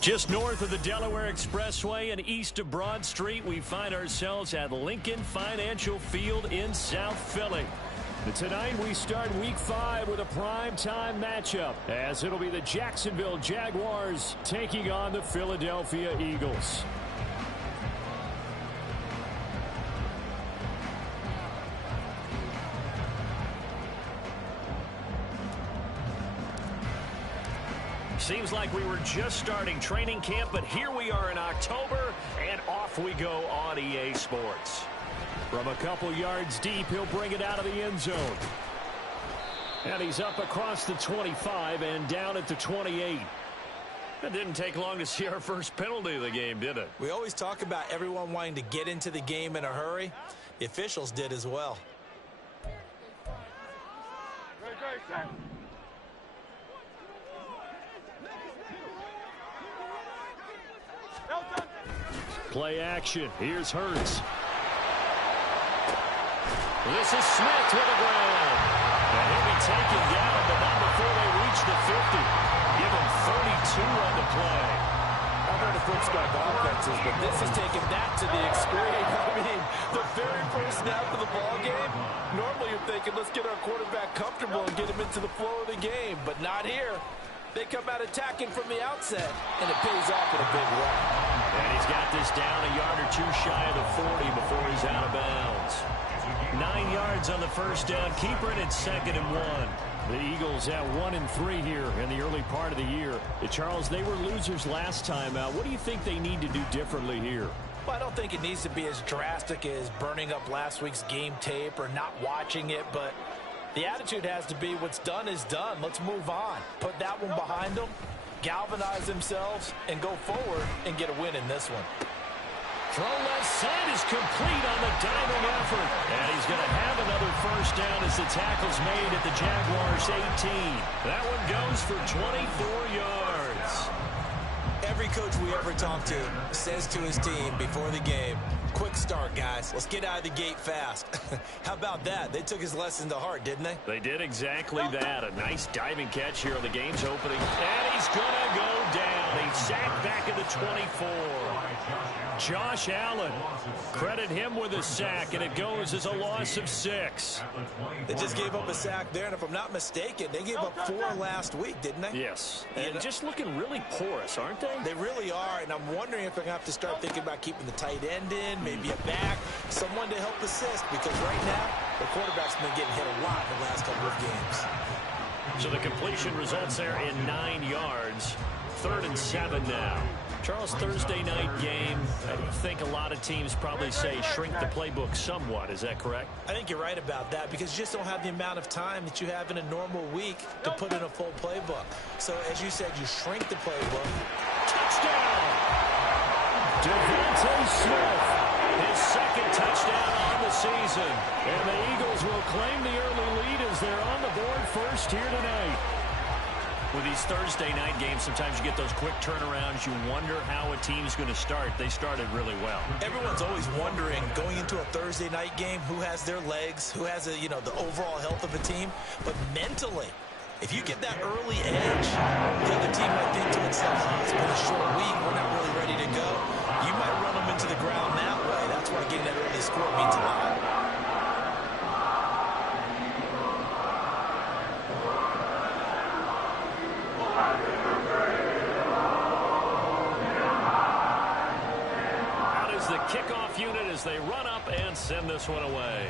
Just north of the Delaware Expressway and east of Broad Street, we find ourselves at Lincoln Financial Field in South Philly. And tonight we start Week 5 with a primetime matchup, as it'll be the Jacksonville Jaguars taking on the Philadelphia Eagles. Seems like we were just starting training camp, but here we are in October, and off we go on EA Sports. From a couple yards deep, he'll bring it out of the end zone. And he's up across the 25 and down at the 28. It didn't take long to see our first penalty of the game, did it? We always talk about everyone wanting to get into the game in a hurry. The officials did as well. Play action. Here's Hurts. This is Smith to the ground. And he'll be taken down, but not before they reach the 50. Give him 32 on the play. I've heard of foot-strike offenses, but this is taking that to the extreme. I mean, the very first snap of the ball game, normally you're thinking, let's get our quarterback comfortable and get him into the flow of the game, but not here. They come out attacking from the outset, and it pays off in a big way. And he's got this down a yard or two shy of the 40 before he's out of bounds. 9 yards on the first down. Keeper it at 2nd and 1. The Eagles at 1-3 here in the early part of the year. Charles, they were losers last time out. What do you think they need to do differently here? Well, I don't think it needs to be as drastic as burning up last week's game tape or not watching it, but the attitude has to be what's done is done. Let's move on. Put that one behind them, galvanize themselves, and go forward and get a win in this one. Throw left side is complete on the diving effort. And he's going to have another first down as the tackle's made at the Jaguars' 18. That one goes for 24 yards. Every coach we ever talk to says to his team before the game, quick start, guys. Let's get out of the gate fast. How about that? They took his lesson to heart, didn't they? They did exactly that. A nice diving catch here on the game's opening. And he's going to go down. He's sacked back at the 24. Josh Allen, credit him with a sack, and it goes as a loss of 6. They just gave up a sack there, and if I'm not mistaken, they gave up 4 last week, didn't they? Yes. And just looking really porous, aren't they? They really are, and I'm wondering if they're going to have to start thinking about keeping the tight end in, maybe a back, someone to help assist, because right now, the quarterback's been getting hit a lot in the last couple of games. So the completion results there in 9 yards. 3rd and 7 now. Charles, Thursday night game. I think a lot of teams probably say shrink the playbook somewhat. Is that correct? I think you're right about that because you just don't have the amount of time that you have in a normal week to put in a full playbook. So, as you said, you shrink the playbook. Touchdown! Devontae Smith, his 2nd touchdown on the season. And the Eagles will claim the early lead as they're on the board first here tonight. With these Thursday night games, sometimes you get those quick turnarounds. You wonder how a team's going to start. They started really well. Everyone's always wondering, going into a Thursday night game, who has their legs, who has the overall health of a team. But mentally, if you get that early edge, the other team might think to itself, it's been a short week, we're not really ready to go. You might run them into the ground that way. That's why getting that early score means a lot. Kickoff unit as they run up and send this one away.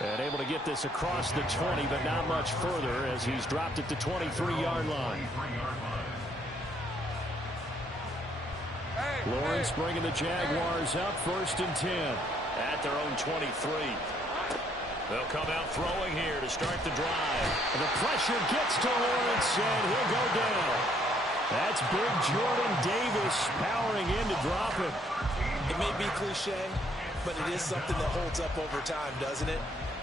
And able to get this across the 20, but not much further as he's dropped at the 23-yard line. Lawrence bringing the Jaguars up 1st and 10 at their own 23. They'll come out throwing here to start the drive. And the pressure gets to Lawrence, and he'll go down. That's big Jordan Davis powering in to drop it. It may be cliche, but it is something that holds up over time, doesn't it?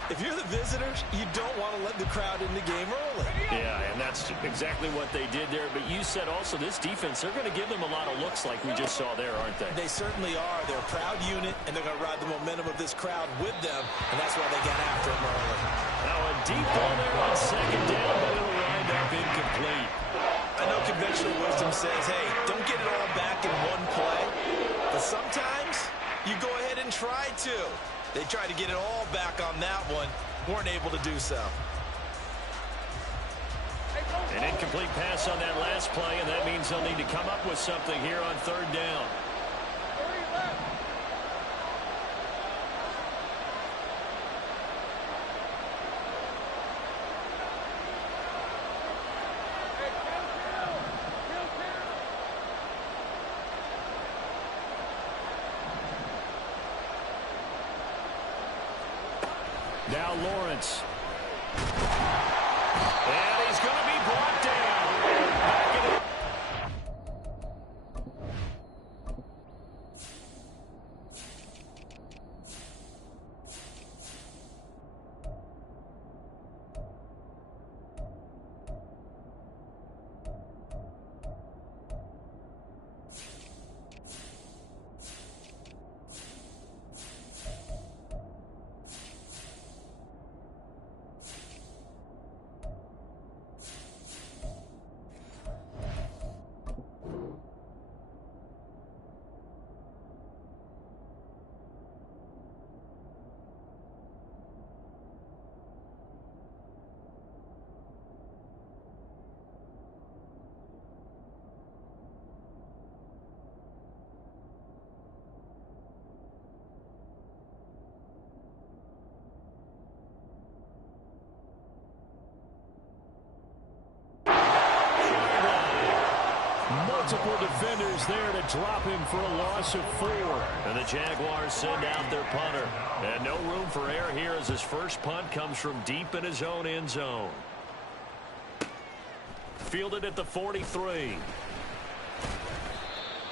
If you're the visitors, you don't want to let the crowd in the game early. Yeah, and that's exactly what they did there. But you said also this defense, they're going to give them a lot of looks like we just saw there, aren't they? They certainly are. They're a proud unit, and they're going to ride the momentum of this crowd with them, and that's why they got after them early. Now a deep ball there on second down, but it'll wind up incomplete. I know conventional wisdom says, hey, don't get it all back in one play. But sometimes you go ahead and try to. They tried to get it all back on that one. Weren't able to do so. An incomplete pass on that last play, and that means they'll need to come up with something here on third down. Now Lawrence. And he's going to be brought down. Back it up. Multiple defenders there to drop him for a loss of 4. And the Jaguars send out their punter. And no room for error here as his first punt comes from deep in his own end zone. Fielded at the 43.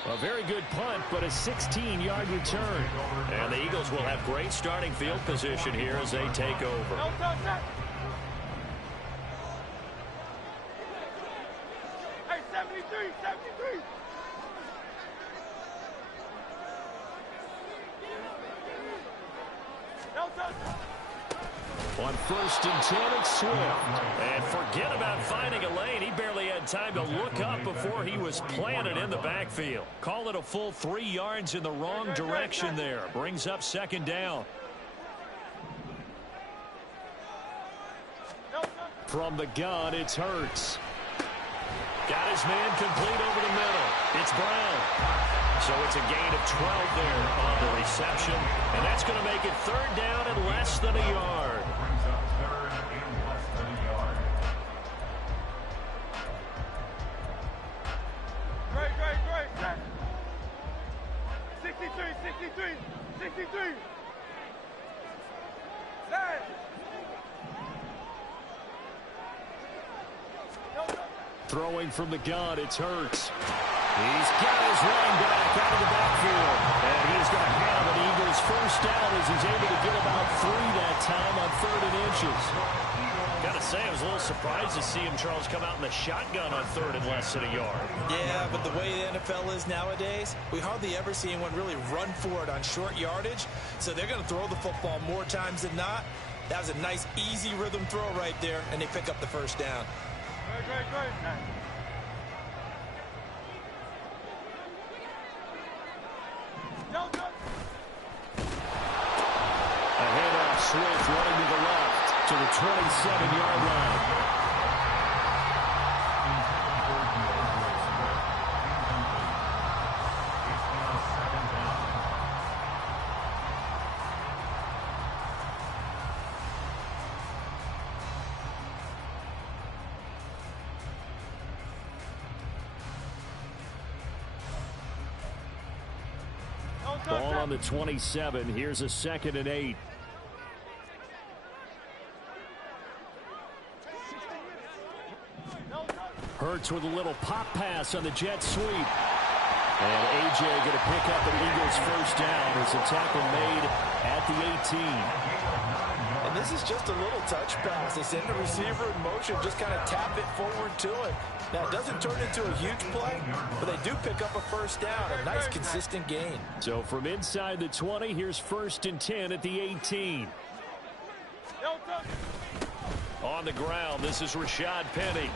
A very good punt, but a 16-yard return. And the Eagles will have great starting field position here as they take over. On 1st and 10, it's Swift. And forget about finding a lane. He barely had time to look up before he was planted in the backfield. Call it a full 3 yards in the wrong direction there. Brings up second down. From the gun, it's Hurts. Got his man complete over the middle. It's Brown. So it's a gain of 12 there on the reception. And that's going to make it third down and less than a yard. Great. 63. Throwing from the gun, it's Hurts. He's got his running back out of the backfield. And he's going to have an Eagles first down as he's able to get about 3 that time on 3rd and inches. Got to say, I was a little surprised to see him, Charles, come out in the shotgun on 3rd and less than a yard. Yeah, but the way the NFL is nowadays, we hardly ever see anyone really run for it on short yardage. So they're going to throw the football more times than not. That was a nice, easy rhythm throw right there, and they pick up the first down. Great. A handoff, Swift running to the left to the 27-yard line. Ball on the 27. Here's a 2nd and 8. Hurts with a little pop pass on the jet sweep. And A.J. going to pick up an Eagles first down as a tackle made at the 18. And this is just a little touch pass. They send the receiver in motion, just kind of tap it forward to it. Now, it doesn't turn into a huge play, but they do pick up a first down, a nice, consistent gain. So from inside the 20, here's 1st and 10 at the 18. On the ground, this is Rashad Penny.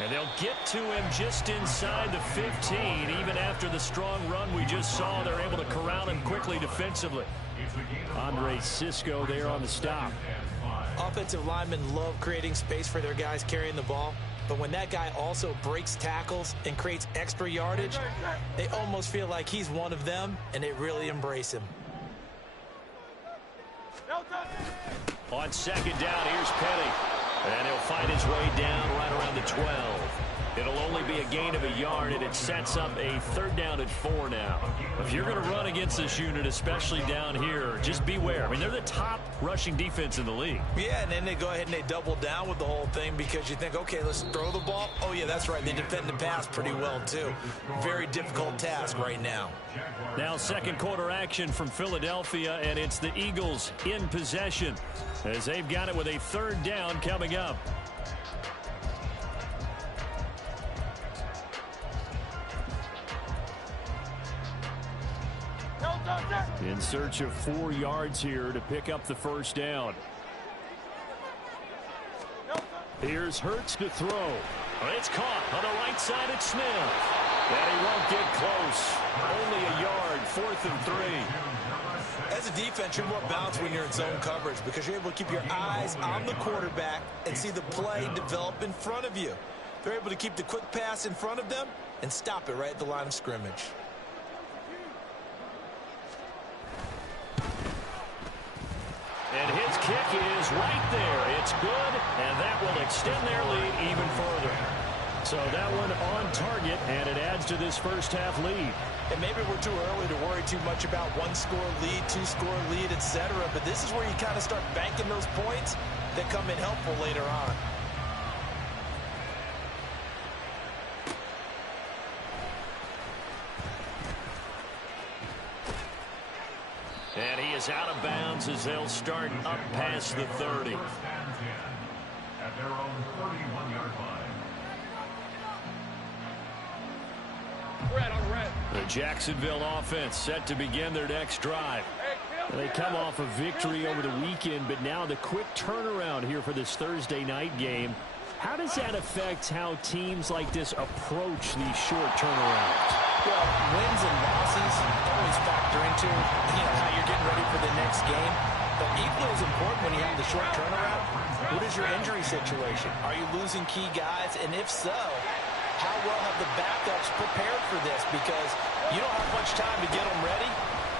And they'll get to him just inside the 15. Even after the strong run we just saw, they're able to corral him quickly defensively. Andre Cisco there on the stop. Offensive linemen love creating space for their guys carrying the ball. But when that guy also breaks tackles and creates extra yardage, they almost feel like he's one of them, and they really embrace him. On second down, here's Penny. And he'll find his way down right around the 12. It'll only be a gain of a yard, and it sets up a third down at 4 now. If you're going to run against this unit, especially down here, just beware. I mean, they're the top rushing defense in the league. Yeah, and then they go ahead and they double down with the whole thing because you think, okay, let's throw the ball. Oh, yeah, that's right. They defend the pass pretty well, too. Very difficult task right now. Now second quarter action from Philadelphia, and it's the Eagles in possession as they've got it with a third down coming up. In search of 4 yards here to pick up the first down. Here's Hurts to throw. It's caught on the right side at Smith. And he won't get close. Only a yard, 4th and 3. As a defense, you're more balanced when you're in zone coverage because you're able to keep your eyes on the quarterback and see the play develop in front of you. They're able to keep the quick pass in front of them and stop it right at the line of scrimmage. And his kick is right there. It's good, and that will extend their lead even further. So that one on target, and it adds to this first half lead. And maybe we're too early to worry too much about 1-score lead, 2-score lead, etc. But this is where you kind of start banking those points that come in helpful later on. And he is out of bounds as they'll start up past the 30. At their own 31-yard line. The Jacksonville offense set to begin their next drive. They come off a victory over the weekend, but now the quick turnaround here for this Thursday night game. How does that affect how teams like this approach these short turnarounds? Well, wins and losses always factor into how you're getting ready for the next game. But equally as important when you have the short turnaround, what is your injury situation? Are you losing key guys? And if so, how well have the backups prepared for this? Because you don't have much time to get them ready.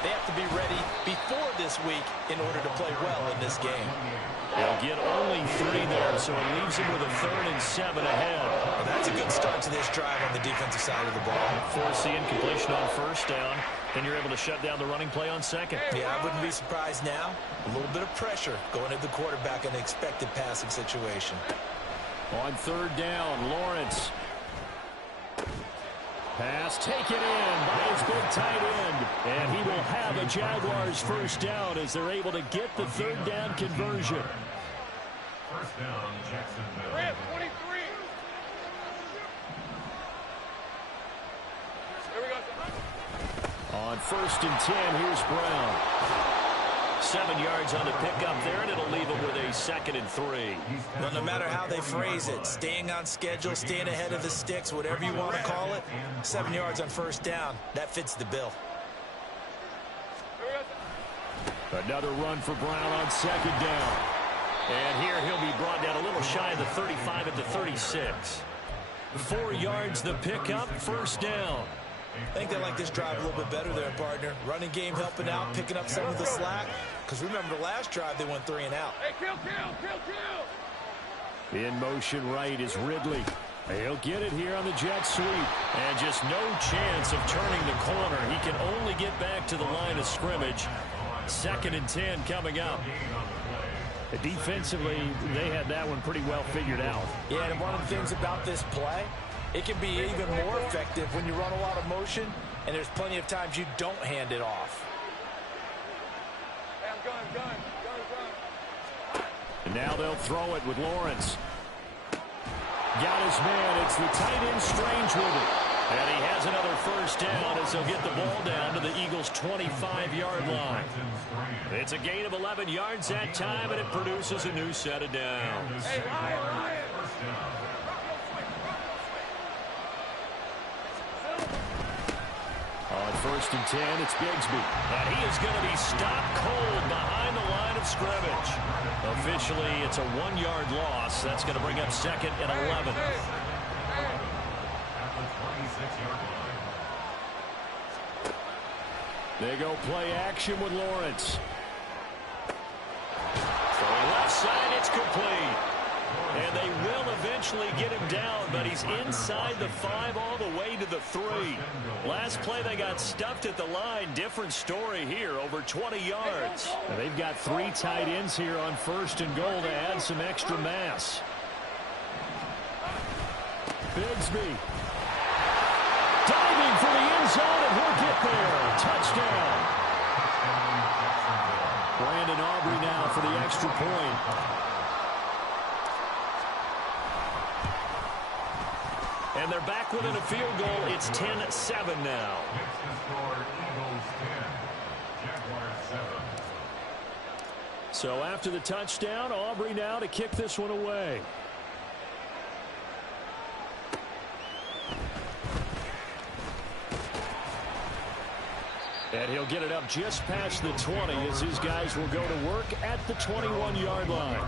They have to be ready before this week in order to play well in this game. They'll get only 3 there, so it leaves them with a 3rd and 7 ahead. Well, that's a good start to this drive on the defensive side of the ball. Force the incompletion on first down, and you're able to shut down the running play on second. Yeah, I wouldn't be surprised now. A little bit of pressure going at the quarterback in an expected passing situation. On third down, Lawrence. Pass taken in by his big tight end. And he will have a Jaguars first down as they're able to get the third down conversion. First down, Jacksonville. 23. Here we go. On 1st and 10, here's Brown. 7 yards on the pickup there, and it'll leave him with a 2nd and 3. Well, no matter how they phrase it, staying on schedule, staying ahead of the sticks, whatever you want to call it, 7 yards on first down, that fits the bill. Another run for Brown on 2nd down. And here he'll be brought down a little shy of the 35 at the 36. 4 yards the pickup, first down. I think they like this drive a little bit better there, partner. Running game helping out, picking up some of the slack. Because remember, the last drive, they went 3 and out. Hey, kill. In motion right is Ridley. He'll get it here on the jet sweep. And just no chance of turning the corner. He can only get back to the line of scrimmage. 2nd and 10 coming up. Defensively, they had that one pretty well figured out. Yeah, and one of the things about this play, it can be even more effective when you run a lot of motion, and there's plenty of times you don't hand it off. Hey, I'm gun. And now they'll throw it with Lawrence. Got his man. It's the tight end Strange with it. And he has another first down as he'll get the ball down to the Eagles' 25-yard line. It's a gain of 11 yards that time, and it produces a new set of downs. Hey, Ryan. On 1st and 10, it's Bigsby. And he is going to be stopped cold behind the line of scrimmage. Officially, it's a 1-yard loss. That's going to bring up 2nd and 11. They go play action with Lawrence. Throwing left side, it's complete. And they will eventually get him down, but he's inside the 5 all the way to the 3. Last play, they got stuffed at the line. Different story here, over 20 yards. And they've got 3 tight ends here on 1st and goal to add some extra mass. Bigsby. Diving for the end zone, and he'll get there. Touchdown. Brandon Aubrey now for the extra point. And they're back within a field goal. It's 10-7 now. So after the touchdown, Aubrey now to kick this one away. And he'll get it up just past the 20 as his guys will go to work at the 21-yard line.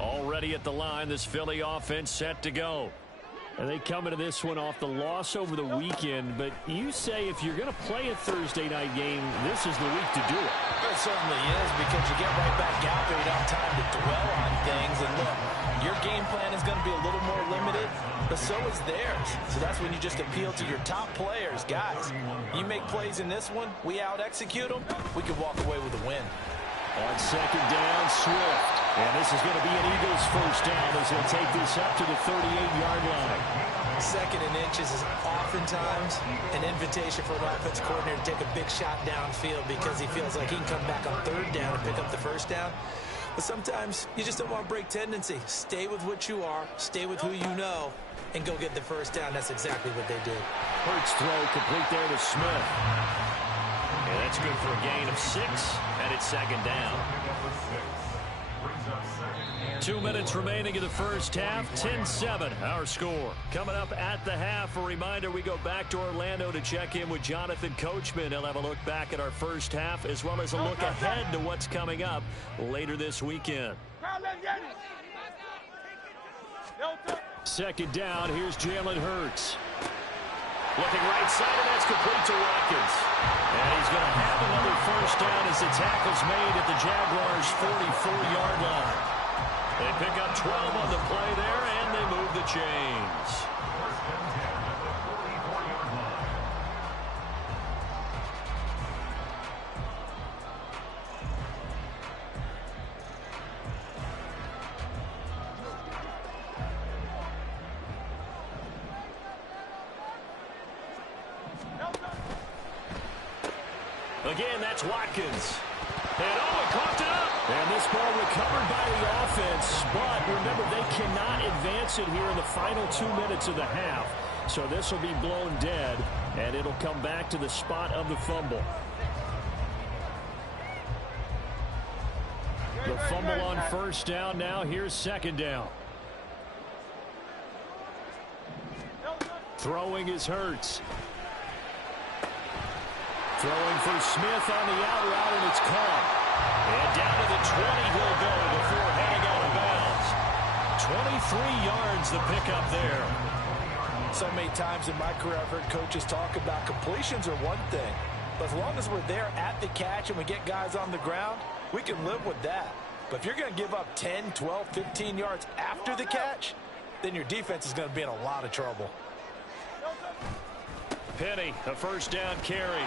Already at the line, this Philly offense set to go. And they come into this one off the loss over the weekend. But you say if you're going to play a Thursday night game, this is the week to do it. It certainly is, because you get right back out there. You don't have time to dwell on things. And look, your game plan is going to be a little more limited, but so is theirs. So that's when you just appeal to your top players. Guys, you make plays in this one, we out-execute them, we can walk away with a win. On 2nd down, Swift. And this is going to be an Eagles first down as he'll take this up to the 38-yard line. 2nd and inches is oftentimes an invitation for an offensive coordinator to take a big shot downfield because he feels like he can come back on 3rd down and pick up the first down. But sometimes you just don't want to break tendency. Stay with what you are, stay with who you know, and go get the first down. That's exactly what they did. Hurts throw complete there to Smith. And that's good for a gain of 6, and it's 2nd down. 2 minutes remaining in the first half. 10-7 our score. Coming up at the half, a reminder we go back to Orlando to check in with Jonathan Coachman. He'll have a look back at our first half as well as a look ahead to what's coming up later this weekend. 2nd down, here's Jalen Hurts. Looking right side, and that's complete to Watkins. And he's going to have another first down as the tackle's made at the Jaguars' 44-yard line. They pick up 12 on the play there, and they move the chains. Again, that's Watkins. And coughed it up. And this ball recovered by the offense. But remember, they cannot advance it here in the final 2 minutes of the half. So this will be blown dead, and it'll come back to the spot of the fumble. The fumble on first down. Now here's 2nd down. Throwing is Hurts. Throwing for Smith on the out route, and it's caught. And down to the 20 he'll go before heading out of bounds. 23 yards the pickup there. So many times in my career I've heard coaches talk about completions are one thing. But as long as we're there at the catch and we get guys on the ground, we can live with that. But if you're going to give up 10, 12, 15 yards after the catch, then your defense is going to be in a lot of trouble. Penny, a first down carry.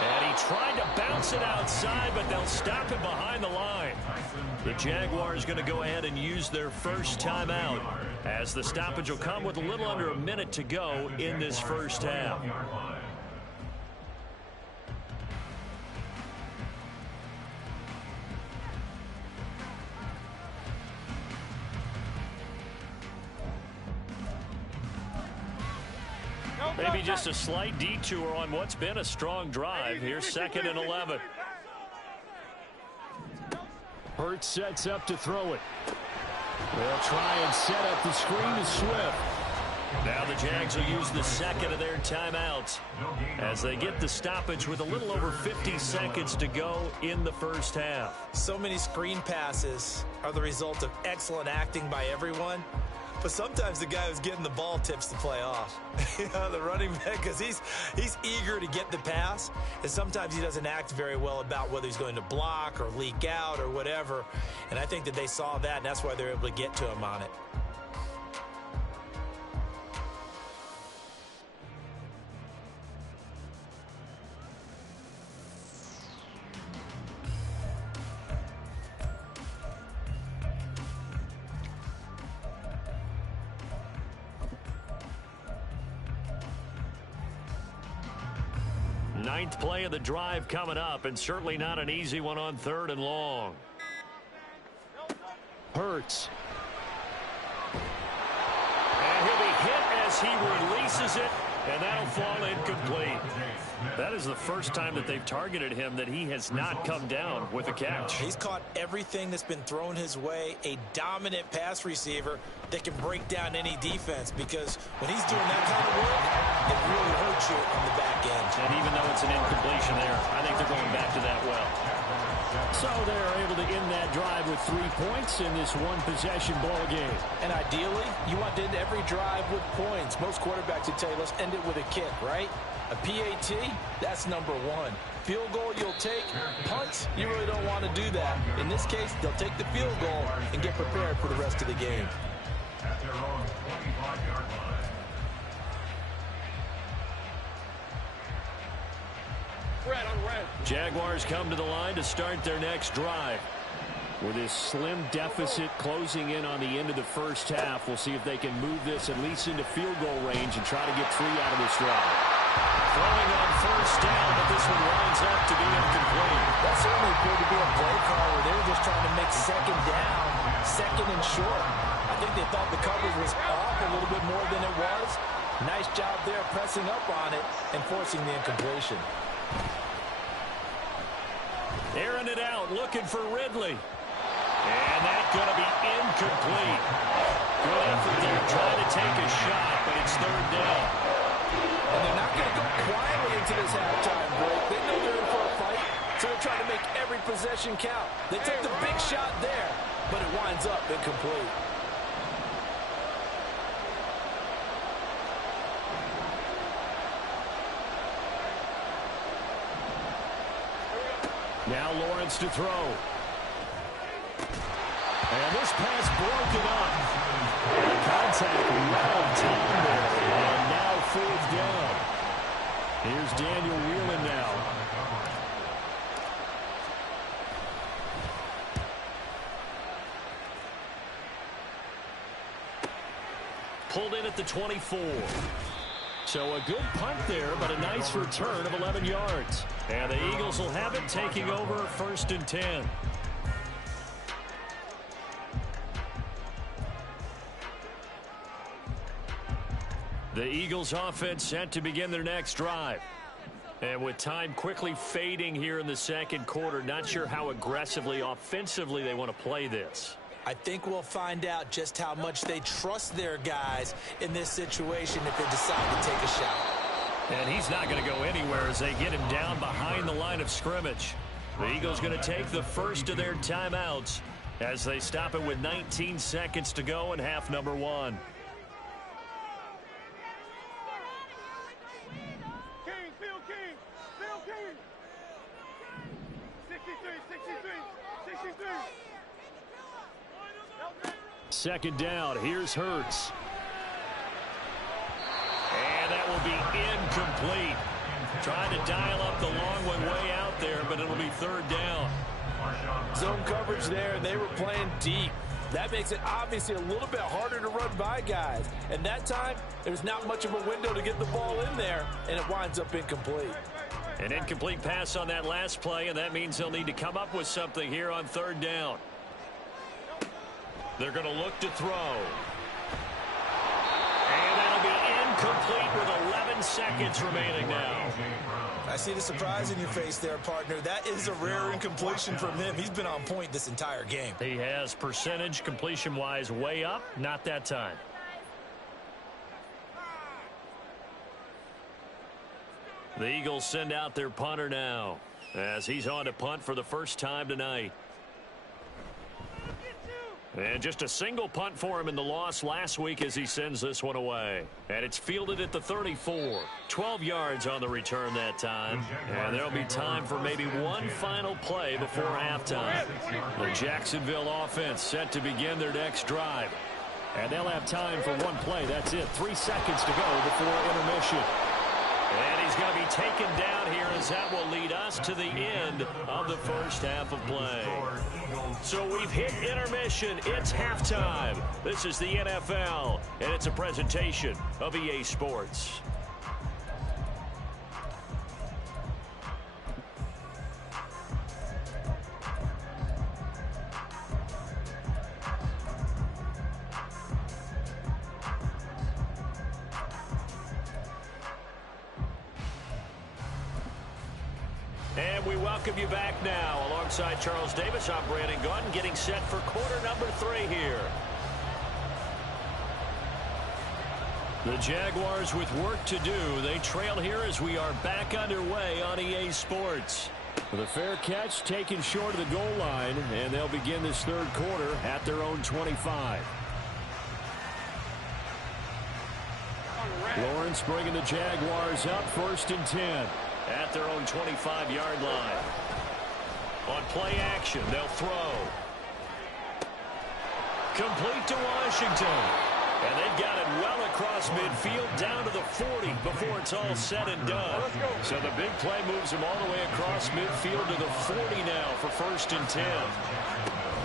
And he tried to bounce it outside, but they'll stop it behind the line. The Jaguars going to go ahead and use their first timeout as the stoppage will come with a little under a minute to go in this first half. Maybe just a slight detour on what's been a strong drive. Here's 2nd and 11. Hurts sets up to throw it. They'll try and set up the screen to Swift. Now the Jags will use the second of their timeouts as they get the stoppage with a little over 50 seconds to go in the first half. So many screen passes are the result of excellent acting by everyone. But sometimes the guy who's getting the ball tips the play off. You know, the running back, because he's eager to get the pass, and sometimes he doesn't act very well about whether he's going to block or leak out or whatever. And I think that they saw that, and that's why they're able to get to him on it. Ninth play of the drive coming up, and certainly not an easy one on 3rd and long. Hurts. And he'll be hit as he releases it, and that'll fall incomplete. That is the first time that they've targeted him that he has not come down with a catch. He's caught everything that's been thrown his way, a dominant pass receiver that can break down any defense, because when he's doing that kind of work, it really hurts you on the back end. And even though it's an incompletion there, I think they're going back to that well. So they're able to end that drive with 3 points in this one-possession ball game. And ideally, you want to end every drive with points. Most quarterbacks would tell you, let's end it with a kick, right? A PAT, that's number 1. Field goal you'll take. Punts, you really don't want to do that. In this case, they'll take the field goal and get prepared for the rest of the game. At their own 25-yard line. Red on red. Jaguars come to the line to start their next drive. With this slim deficit closing in on the end of the first half, we'll see if they can move this at least into field goal range and try to get 3 out of this drive. Throwing on 1st down, but this one winds up to be incomplete. That certainly appeared to be a play call where they were just trying to make 2nd down, 2nd and short. I think they thought the coverage was off a little bit more than it was. Nice job there pressing up on it and forcing the incompletion. Airing it out, looking for Ridley. And that's going to be incomplete. Good effort there, trying to take a shot, but it's 3rd down. And they're not going to go quietly into this halftime break. They know they're in for a fight, so they're trying to make every possession count. They took the big shot there, but it winds up incomplete. Now Lawrence to throw. And this pass broken up. Contact well timed there. And now 4th down. Here's Daniel Whelan now. Pulled in at the 24. So a good punt there, but a nice return of 11 yards. And the Eagles will have it, taking over 1st and 10. The Eagles offense set to begin their next drive. And with time quickly fading here in the 2nd quarter, not sure how aggressively, offensively they want to play this. I think we'll find out just how much they trust their guys in this situation if they decide to take a shot. And he's not going to go anywhere as they get him down behind the line of scrimmage. The Eagles going to take the first of their timeouts as they stop it with 19 seconds to go in half number 1. Second down, here's Hurts. And that will be incomplete. Trying to dial up the long one way out there, but it'll be 3rd down. Zone coverage there, and they were playing deep. That makes it obviously a little bit harder to run by guys. And that time, there's not much of a window to get the ball in there, and it winds up incomplete. An incomplete pass on that last play, and that means they'll need to come up with something here on 3rd down. They're going to look to throw. And that'll be incomplete with 11 seconds remaining now. I see the surprise in your face there, partner. That is a rare incompletion from him. He's been on point this entire game. He has percentage completion-wise way up. Not that time. The Eagles send out their punter now as he's on to punt for the first time tonight. And just a single punt for him in the loss last week as he sends this one away. And it's fielded at the 34. 12 yards on the return that time. And there'll be time for maybe one final play before halftime. The Jacksonville offense set to begin their next drive. And they'll have time for one play. That's it. 3 seconds to go before intermission. And he's going to be taken down here as that will lead us to the end of the first half of play. So we've hit intermission. It's halftime. This is the NFL, and it's a presentation of EA Sports. And we welcome you back now. Alongside Charles Davis, I'm Brandon Gunn, getting set for quarter number 3 here. The Jaguars with work to do. They trail here as we are back underway on EA Sports. The fair catch taken short of the goal line, and they'll begin this third quarter at their own 25. Lawrence bringing the Jaguars up 1st and 10. At their own 25-yard line. On play action, they'll throw. Complete to Washington. And they've got it well across midfield down to the 40 before it's all said and done. So the big play moves him all the way across midfield to the 40 now for 1st and 10.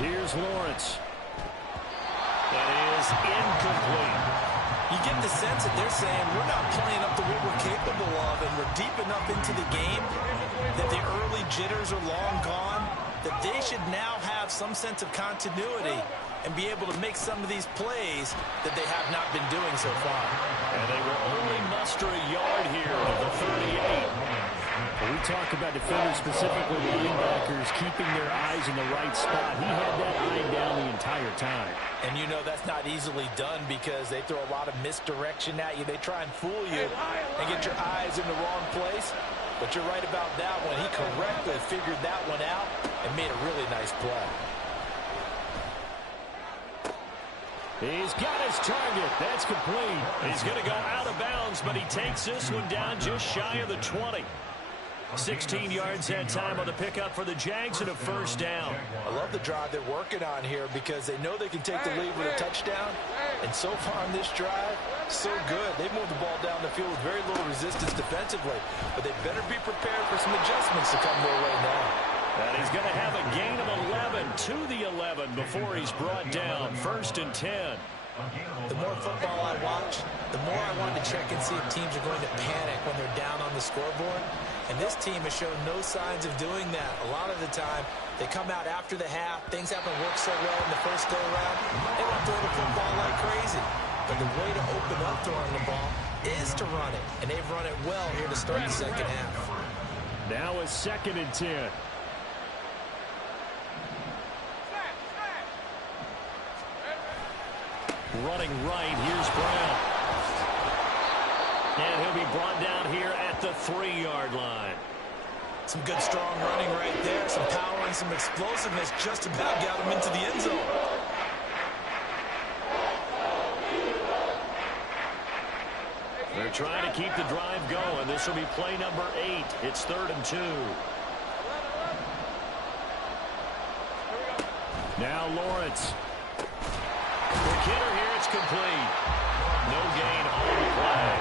Here's Lawrence. That is incomplete. You get the sense that they're saying we're not playing up to what we're capable of, and we're deep enough into the game that the early jitters are long gone, that they should now have some sense of continuity and be able to make some of these plays that they have not been doing so far. And they will only muster a yard here at the 38. We talk about defenders, specifically linebackers, keeping their eyes in the right spot. He had that eye down the entire time. And you know that's not easily done because they throw a lot of misdirection at you. They try and fool you and get your eyes in the wrong place. But you're right about that one. He correctly figured that one out and made a really nice play. He's got his target. That's complete. He's going to go out of bounds, but he takes this one down just shy of the 20. 16 yards that time on the pickup for the Jags and a 1st down. I love the drive they're working on here because they know they can take the lead with a touchdown. And so far on this drive, so good. They've moved the ball down the field with very little resistance defensively. But they better be prepared for some adjustments to come their way now. And he's going to have a gain of 11 to the 11 before he's brought down. 1st and 10. The more football I watch, the more I want to check and see if teams are going to panic when they're down on the scoreboard. And this team has shown no signs of doing that. A lot of the time, they come out after the half. Things haven't worked so well in the first go-around. They want to throw the football like crazy. But the way to open up throwing the ball is to run it. And they've run it well here to start the second half. Now a 2nd and 10. Running right, here's Brown. And he'll be brought down here at the 3-yard line. Some good strong running right there. Some power and some explosiveness just about got him into the end zone. They're trying to keep the drive going. This will be play number 8. It's 3rd and 2. Now Lawrence. Quick hitter here, it's complete. No gain on the play.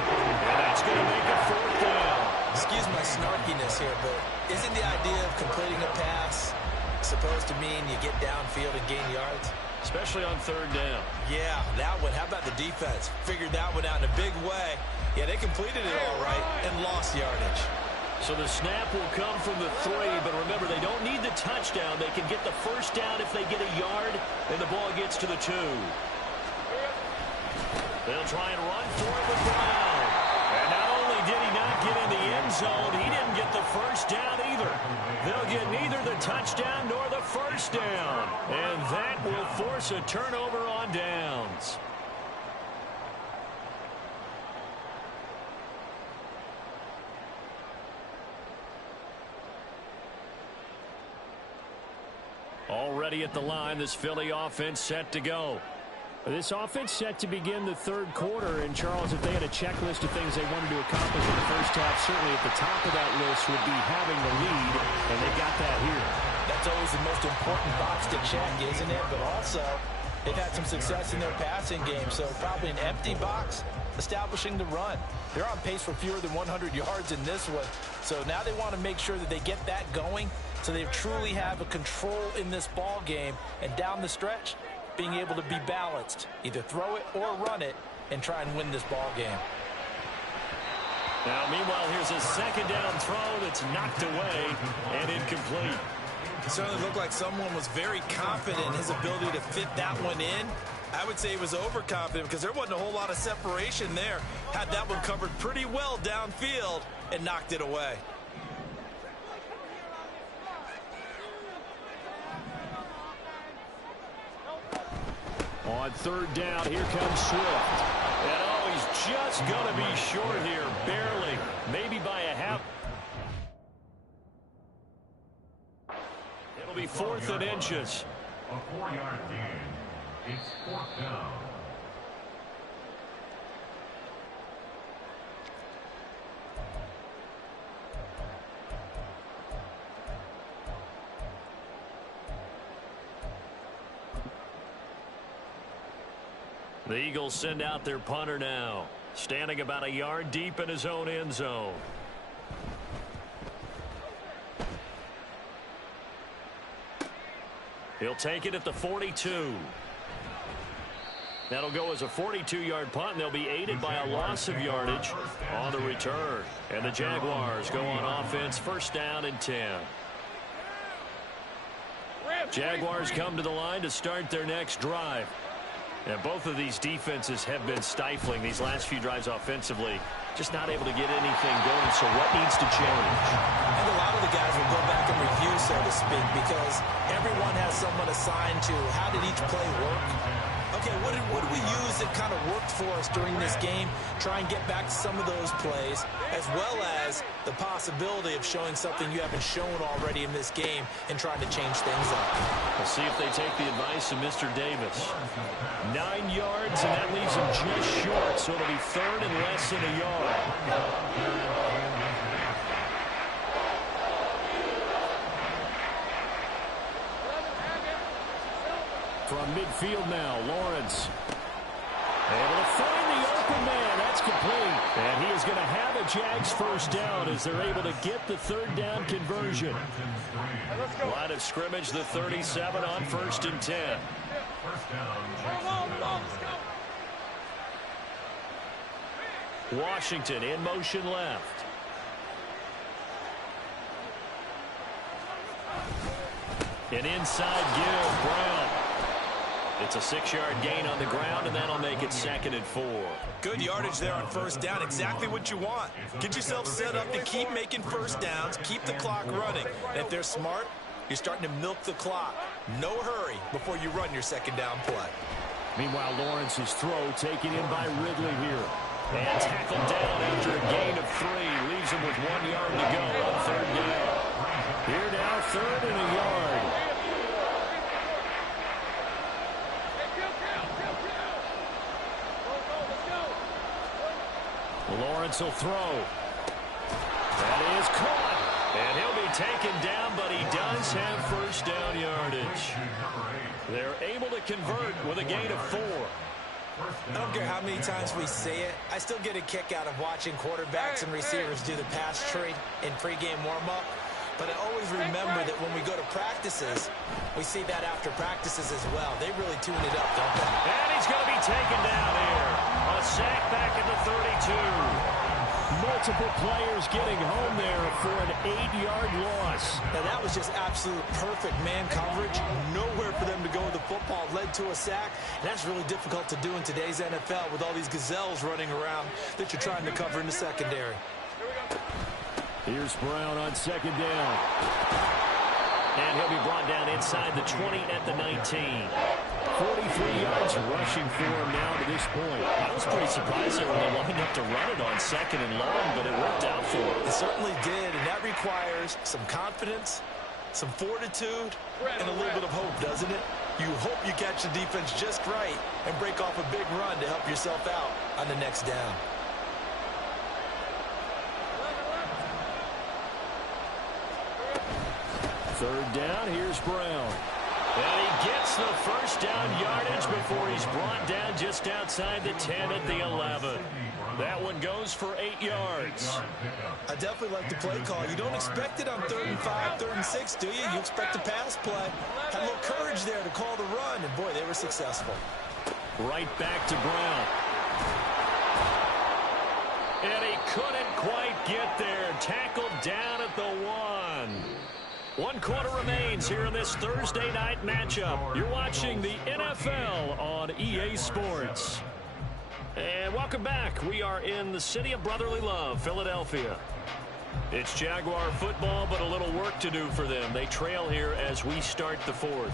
And that's going to make it 4th down. Excuse my snarkiness here, but isn't the idea of completing a pass supposed to mean you get downfield and gain yards? Especially on 3rd down. Yeah, that one. How about the defense? Figured that one out in a big way. Yeah, they completed it all right and lost yardage. So the snap will come from the 3, but remember, they don't need the touchdown. They can get the 1st down if they get a yard, and the ball gets to the 2. They'll try and run for it with Brown. And not only did he not get in the end zone, he didn't get the first down either. They'll get neither the touchdown nor the first down. And that will force a turnover on downs. Already at the line, this Philly offense set to go. This offense set to begin the third quarter. And, Charles, if they had a checklist of things they wanted to accomplish in the first half, certainly at the top of that list would be having the lead, and they got that here. That's always the most important box to check, isn't it? But also, they've had some success in their passing game, so probably an empty box establishing the run. They're on pace for fewer than 100 yards in this one, so now they want to make sure that they get that going so they truly have a control in this ball game, and down the stretch, being able to be balanced, either throw it or run it, and try and win this ball game. Now, meanwhile, here's a second down throw that's knocked away and incomplete. It certainly looked like someone was very confident in his ability to fit that one in. I would say he was overconfident because there wasn't a whole lot of separation there. Had that one covered pretty well downfield and knocked it away. On third down, here comes Swift. And oh, he's just going to be short here, barely, maybe by a half. It'll be 4th and inches. A 4-yard gain. It's 4th down. The Eagles send out their punter now, standing about a yard deep in his own end zone. He'll take it at the 42. That'll go as a 42-yard punt, and they'll be aided by a loss of yardage on the return. And the Jaguars go on offense, first down and 10. Jaguars come to the line to start their next drive. And both of these defenses have been stifling these last few drives offensively. Just not able to get anything going, so what needs to change? I think a lot of the guys will go back and review, so to speak, because everyone has someone assigned to how did each play work. Okay, what did we use that kind of worked for us during this game? Try and get back to some of those plays, as well as the possibility of showing something you haven't shown already in this game and trying to change things up. We'll see if they take the advice of Mr. Davis. 9 yards, and that leaves him just short, so it'll be 3rd and less than a yard. From midfield now, Lawrence. Able to find the open man. That's complete. And he is going to have a Jags first down as they're able to get the 3rd down conversion. Line of scrimmage, the 37 on 1st and 10. Washington in motion left. An inside give, Brown. It's a 6-yard gain on the ground, and that'll make it 2nd and 4. Good yardage there on first down. Exactly what you want. Get yourself set up to keep making first downs, keep the clock running. And if they're smart, you're starting to milk the clock. No hurry before you run your 2nd down play. Meanwhile, Lawrence's throw taken in by Ridley here. And tackled down after a gain of 3. Leaves him with 1 yard to go on 3rd down. Here now, 3rd and a yard. Lawrence will throw. That is caught. And he'll be taken down, but he does have first down yardage. They're able to convert with a gain of 4. I don't care how many times we say it. I still get a kick out of watching quarterbacks and receivers do the pass trade in pregame warm-up. But I always remember that when we go to practices, we see that after practices as well. They really tune it up, don't they? And he's going to be taken down here. A sack back at the 32. Multiple players getting home there for an 8-yard loss. Now that was just absolute perfect man coverage. Nowhere for them to go with the football. Led to a sack. And that's really difficult to do in today's NFL with all these gazelles running around that you're trying to cover in the secondary. Here's Brown on second down. And he'll be brought down inside the 20 at the 19. 43 yards rushing for him now to this point. I was pretty surprised there when they lined up to run it on second and long, but it worked out for him. It certainly did, and that requires some confidence, some fortitude, and a little bit of hope, doesn't it? You hope you catch the defense just right and break off a big run to help yourself out on the next down. Third down, here's Brown. And he gets the first down yardage before he's brought down just outside the 10 at the 11. That one goes for 8 yards. I definitely like the play call. You don't expect it on 3rd and 5, 3rd and 6, do you? You expect a pass play. Had a little courage there to call the run, and boy, they were successful. Right back to Brown. And he couldn't quite get there. Tackled down at the 1. 1 quarter remains here in this Thursday night matchup. You're watching the NFL on EA Sports. And welcome back. We are in the city of brotherly love, Philadelphia. It's Jaguar football, but a little work to do for them. They trail here as we start the 4th.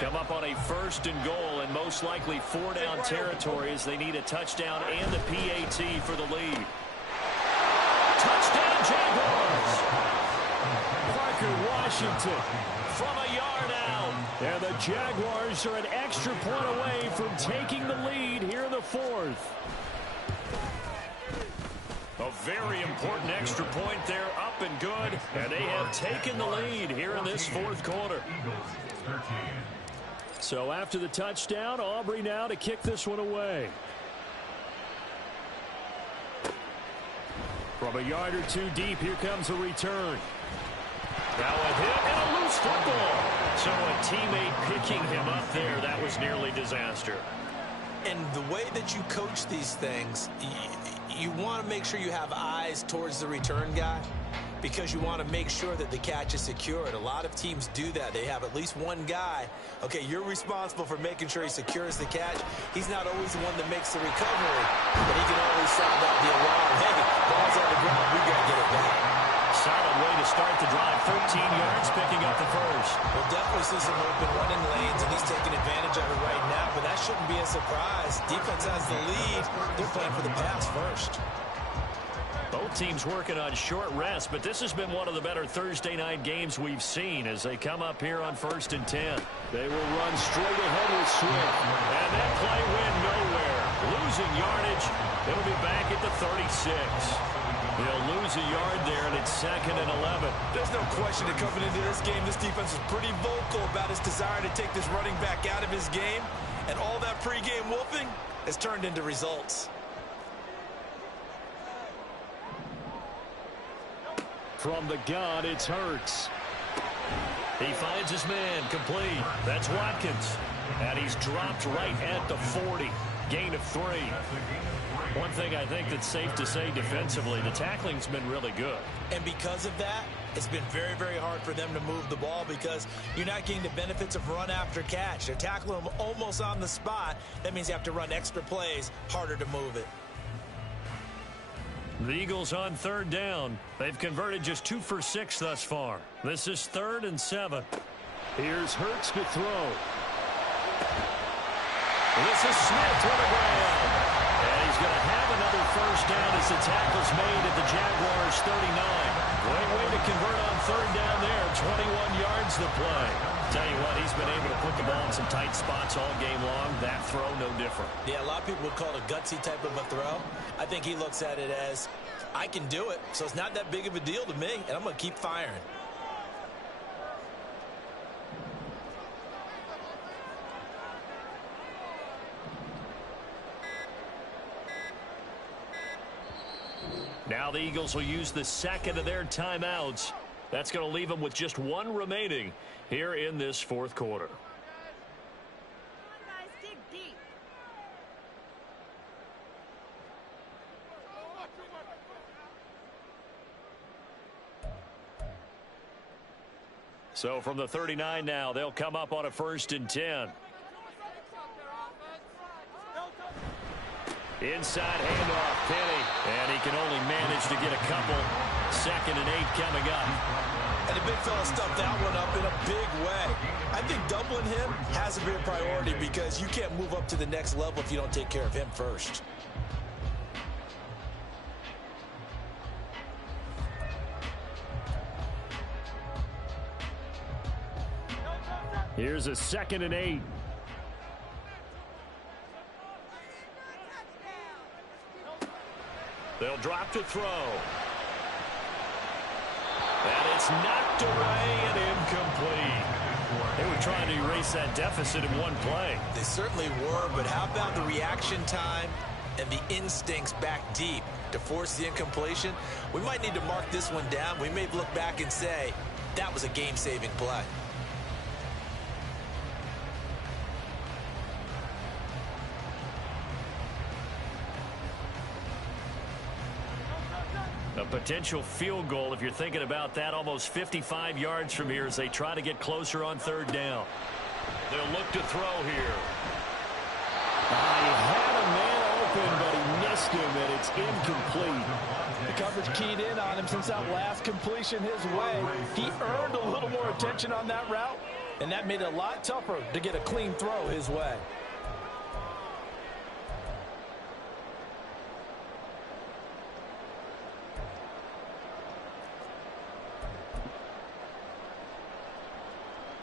Come up on a 1st and goal and most likely 4-down territory as they need a touchdown and a PAT for the lead. Touchdown Jaguars! Parker Washington From a yard out. and the Jaguars are an extra point away from taking the lead here in the 4th. A very important extra point there, up and good. And they have taken the lead here in this 4th quarter. So after the touchdown, Aubrey now to kick this one away. From a yard or two deep, here comes a return. Now a hit and a loose football. So a teammate picking him up there, that was nearly disaster. And the way that you coach these things, you want to make sure you have eyes towards the return guy because you want to make sure that the catch is secured. A lot of teams do that. They have at least one guy. Okay, you're responsible for making sure he secures the catch. He's not always the one that makes the recovery, but he can always sound out the alarm. Hey, ball's on the ground. We got to get it back. Solid way to start the drive. 13 yards, picking up the first. We'll definitely see some open running lanes, and he's taking advantage of it right now, but that shouldn't be a surprise. Defense has the lead. They're playing for the pass first. Both teams working on short rest, but this has been one of the better Thursday night games we've seen as they come up here on 1st and 10. They will run straight ahead with Swift. And that play went nowhere. Losing yardage. It'll be back at the 36. They'll lose a yard there, and it's 2nd and 11. There's no question that coming into this game, this defense is pretty vocal about his desire to take this running back out of his game, and all that pregame wolfing has turned into results. From the gun, it's Hurts. He finds his man, complete. That's Watkins. And he's dropped right at the 40. Gain of 3. One thing I think that's safe to say defensively, the tackling's been really good. And because of that, it's been very, very hard for them to move the ball because you're not getting the benefits of run after catch. They're tackling them almost on the spot. That means you have to run extra plays, harder to move it. The Eagles on 3rd down. They've converted just 2 for 6 thus far. This is 3rd and 7. Here's Hurts to throw. This is Smith to the ground. And he's going to have another first down as the tackle's made at the Jaguars 39. Great way to convert on 3rd down there. 21 yards the play. Tell you what, he's been able to put the ball in some tight spots all game long. That throw, no different. Yeah, a lot of people would call it a gutsy type of a throw. I think he looks at it as, I can do it, so it's not that big of a deal to me, and I'm going to keep firing. Now the Eagles will use the 2nd of their timeouts. That's going to leave them with just 1 remaining here in this 4th quarter. So from the 39 now, they'll come up on a 1st and 10. Inside handoff, Penny. And he can only manage to get a couple. 2nd and 8 coming up. And the big fella stuffed that one up in a big way. I think doubling him has to be a priority because you can't move up to the next level if you don't take care of him first. Here's a 2nd and 8. They'll drop to throw. And it's knocked away and incomplete. They were trying to erase that deficit in one play. They certainly were, but how about the reaction time and the instincts back deep to force the incompletion? We might need to mark this one down. We may look back and say, that was a game-saving play. A potential field goal, if you're thinking about that, almost 55 yards from here as they try to get closer on 3rd down. They'll look to throw here. He had a man open, but he missed him, and it's incomplete. The coverage keyed in on him since that last completion his way. He earned a little more attention on that route, and that made it a lot tougher to get a clean throw his way.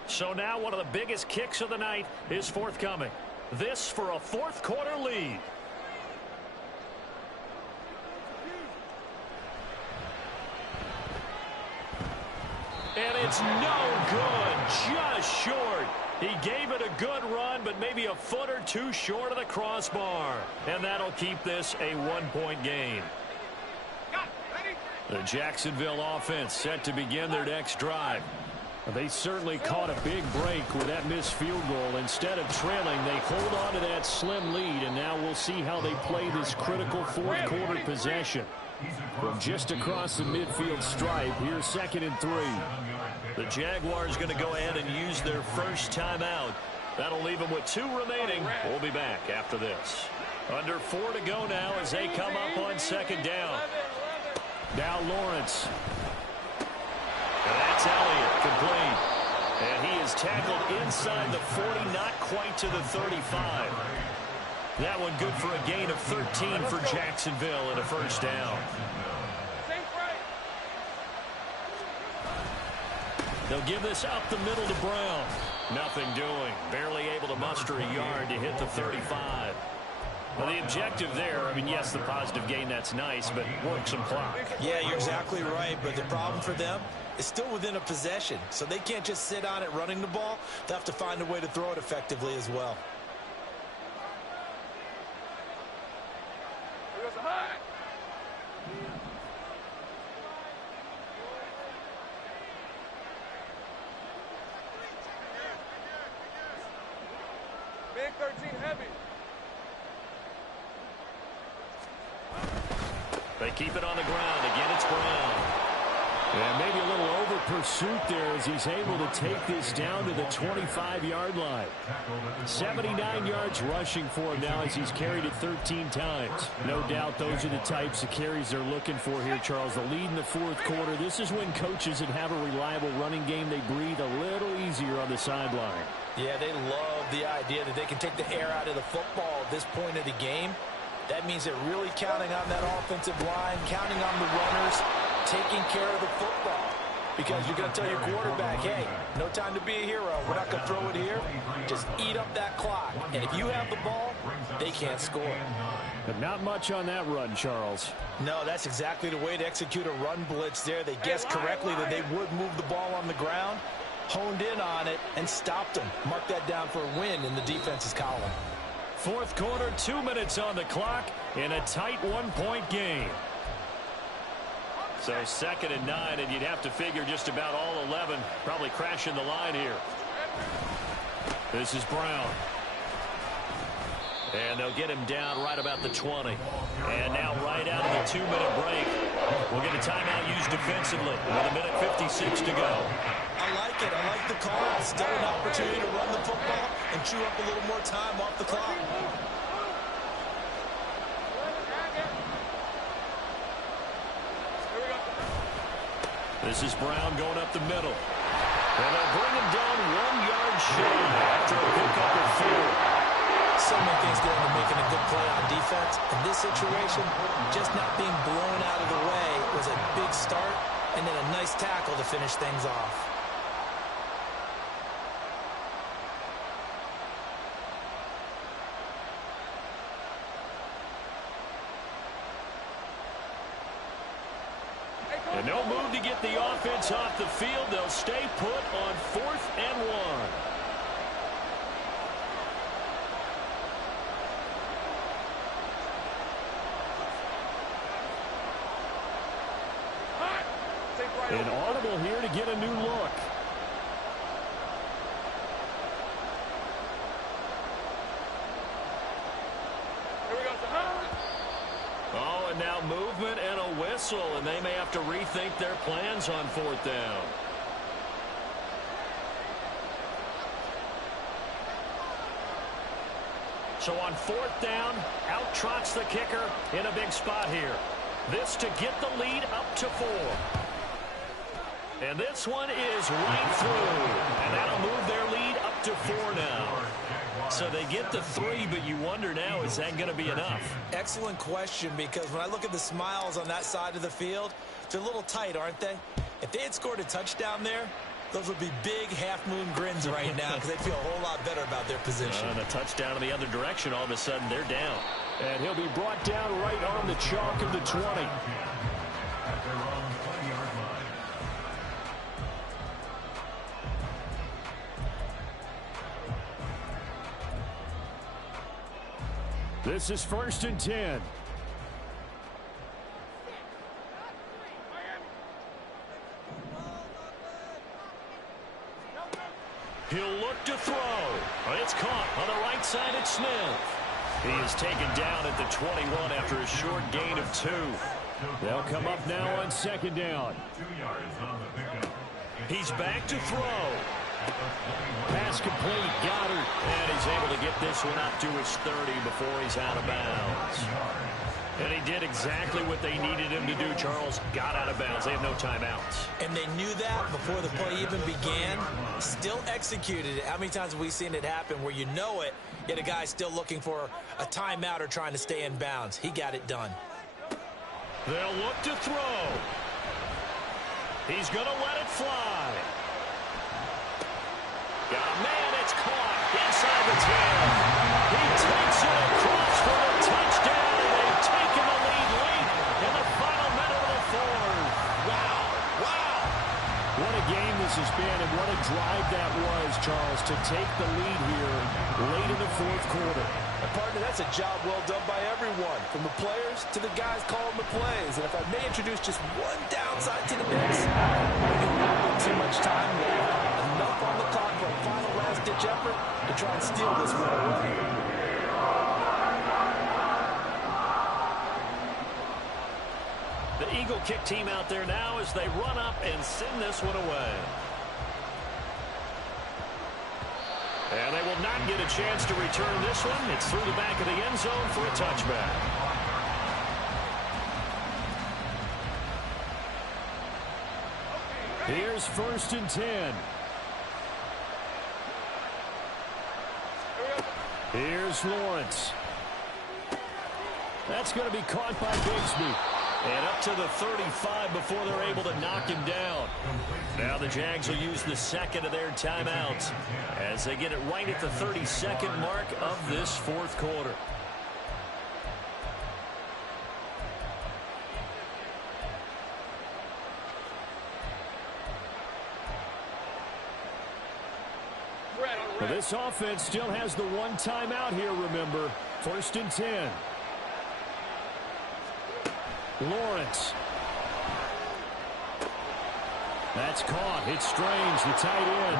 So now one of the biggest kicks of the night is forthcoming. This for a 4th quarter lead. And it's no good, just short. He gave it a good run, but maybe a foot or two short of the crossbar. And that'll keep this a 1-point game. The Jacksonville offense set to begin their next drive. They certainly caught a big break with that missed field goal. Instead of trailing, they hold on to that slim lead, and now we'll see how they play this critical 4th quarter possession. From just across the midfield stripe, here's 2nd and 3. The Jaguars going to go ahead and use their first timeout. That'll leave them with 2 remaining. We'll be back after this. Under 4 to go now as they come up on 2nd down. Now Lawrence. And that's Elliott, complete. And he is tackled inside the 40, not quite to the 35. That one good for a gain of 13 for Jacksonville and a 1st down. They'll give this up the middle to Brown. Nothing doing. Barely able to muster a yard to hit the 35. Well, the objective there, I mean, yes, the positive gain, that's nice, but work some clock. Yeah, you're exactly right, but the problem for them is still within a possession, so they can't just sit on it running the ball. They'll have to find a way to throw it effectively as well. Big 13 heavy. They keep it on the ground. Again, it's Brown. And maybe a little over pursuit there as he's able to take this down to the 25-yard line. 79 yards rushing for him now as he's carried it 13 times. No doubt those are the types of carries they're looking for here, Charles. The lead in the 4th quarter. This is when coaches that have a reliable running game, they breathe a little easier on the sideline. Yeah, they love the idea that they can take the air out of the football at this point of the game. That means they're really counting on that offensive line, counting on the runners, taking care of the football. Because you're going to tell your quarterback, hey, no time to be a hero. We're not going to throw it here. Just eat up that clock. And if you have the ball, they can't score. But not much on that run, Charles. No, that's exactly the way to execute a run blitz there. They guessed correctly that they would move the ball on the ground, honed in on it, and stopped them. Mark that down for a win in the defense's column. 4th quarter, 2 minutes on the clock in a tight 1-point game. So 2nd and 9, and you'd have to figure just about all 11 probably crashing the line here. This is Brown. And they'll get him down right about the 20. And now right out of the 2-minute break, we'll get a timeout used defensively with 1:56 to go. I like it. the call. Still an opportunity to run the football and chew up a little more time off the clock. This is Brown going up the middle. And they'll bring him down 1 yard shy after a pickup of 4. So many things go into making a good play on defense. In this situation, just not being blown out of the way was a big start, and then a nice tackle to finish things off. And no move to get the offense off the field. They'll stay put on 4th and 1. An audible here to get a new look. Oh, and now movement and a whistle, and they may have to rethink their plans on 4th down. So on 4th down, out trots the kicker in a big spot here. This to get the lead up to 4. And this one is right through. And that'll move their lead up to 4 now. So they get the 3, but you wonder now, is that going to be enough? Excellent question, because when I look at the smiles on that side of the field, they're a little tight, aren't they? If they had scored a touchdown there, those would be big half-moon grins right now because they feel a whole lot better about their position. And a touchdown in the other direction, all of a sudden they're down. And he'll be brought down right on the chalk of the 20. This is 1st and 10. He'll look to throw. It's caught on the right side at Smith. He is taken down at the 21 after a short gain of 2. They'll come up now on 2nd down. He's back to throw. Pass complete, Goddard. And he's able to get this one up to his 30 before he's out of bounds. And he did exactly what they needed him to do, Charles. Got out of bounds. They have no timeouts. And they knew that before the play even began. Still executed it. How many times have we seen it happen where you know it, yet a guy's still looking for a timeout or trying to stay in bounds? He got it done. They'll look to throw. He's going to let it fly. Got a man, it's caught inside the 10. He takes it across for the touchdown, and they've taken the lead late in the final minute of the 4th. Wow, wow. What a game this has been, and what a drive that was, Charles, to take the lead here late in the 4th quarter. And partner, that's a job well done by everyone, from the players to the guys calling the plays. And if I may introduce just one downside to the mix, too much time left. Enough on the clock for a final last-ditch effort to try and steal this one away. The Eagle kick team out there now as they run up and send this one away. And they will not get a chance to return this one. It's through the back of the end zone for a touchback. Here's 1st and 10. Here's Lawrence. That's going to be caught by Bigsby. And up to the 35 before they're able to knock him down. Now the Jags will use the 2nd of their timeouts as they get it right at the 32nd mark of this 4th quarter. Well, this offense still has the 1 timeout here, remember. 1st and 10. Lawrence. That's caught. It's Strange, the tight end.